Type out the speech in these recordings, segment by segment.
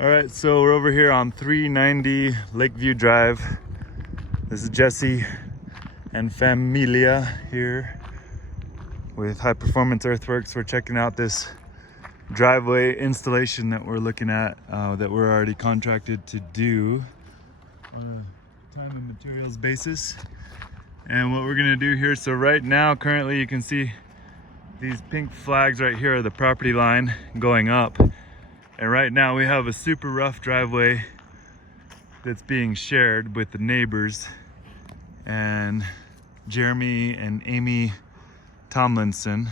All right, so we're over here on 390 Lakeview Drive. This is Jesse and Familia here with High Performance Earthworks. We're checking out this driveway installation that we're looking at, that we're already contracted to do on a time and materials basis. And what we're gonna do here, so right now, currently you can see these pink flags right here are the property line going up. And right now we have a super rough driveway that's being shared with the neighbors. And Jeremy and Amy Tomlinson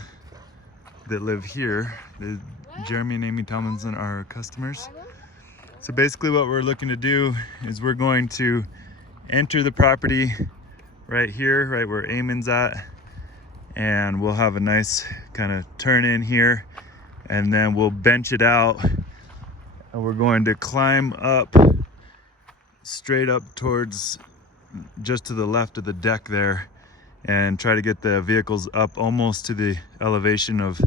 that live here. Jeremy and Amy Tomlinson are our customers. So basically what we're looking to do is we're going to enter the property right here, right where Eamon's at. And we'll have a nice kind of turn in here. And then we'll bench it out. And we're going to climb up straight up towards just to the left of the deck there and try to get the vehicles up almost to the elevation of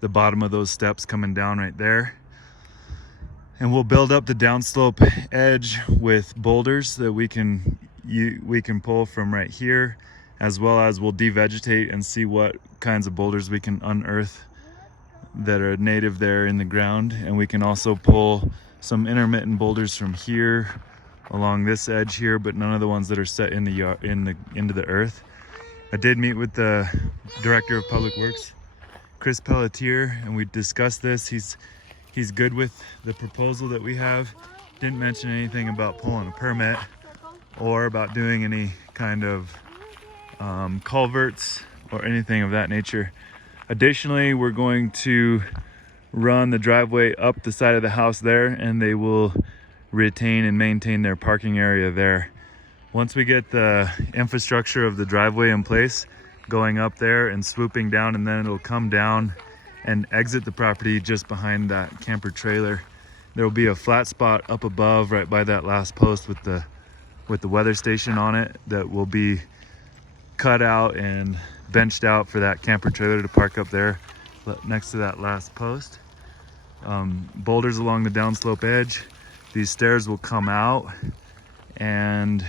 the bottom of those steps coming down right there. And we'll build up the downslope edge with boulders that we can pull from right here, as well as we'll devegetate and see what kinds of boulders we can unearth that are native there in the ground. And we can also pull some intermittent boulders from here along this edge here, but none of the ones that are set in into the earth. I did meet with the Director of Public Works, Chris Pelletier, and we discussed this. He's good with the proposal that we have. Didn't mention anything about pulling a permit or about doing any kind of culverts or anything of that nature. Additionally, we're going to run the driveway up the side of the house there, and they will retain and maintain their parking area there. Once we get the infrastructure of the driveway in place, going up there and swooping down, and then it'll come down and exit the property just behind that camper trailer. There will be a flat spot up above right by that last post with the weather station on it that will be cut out and benched out for that camper trailer to park up there next to that last post. Boulders along the downslope edge. These stairs will come out, and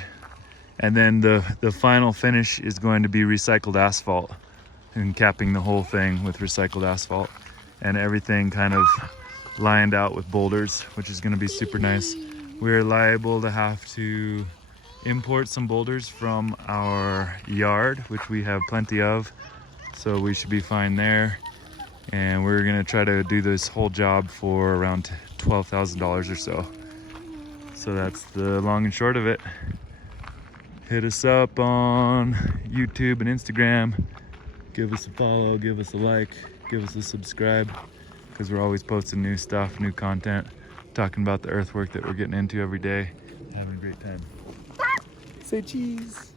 then the final finish is going to be recycled asphalt, and capping the whole thing with recycled asphalt, and everything kind of lined out with boulders, which is going to be super nice. We're liable to have to import some boulders from our yard, which we have plenty of, so we should be fine there. And we're gonna try to do this whole job for around $12,000 or so. So that's the long and short of it. Hit us up on YouTube and Instagram. Give us a follow, give us a like, give us a subscribe, because we're always posting new stuff, new content, talking about the earthwork that we're getting into every day. Having a great time. Say cheese.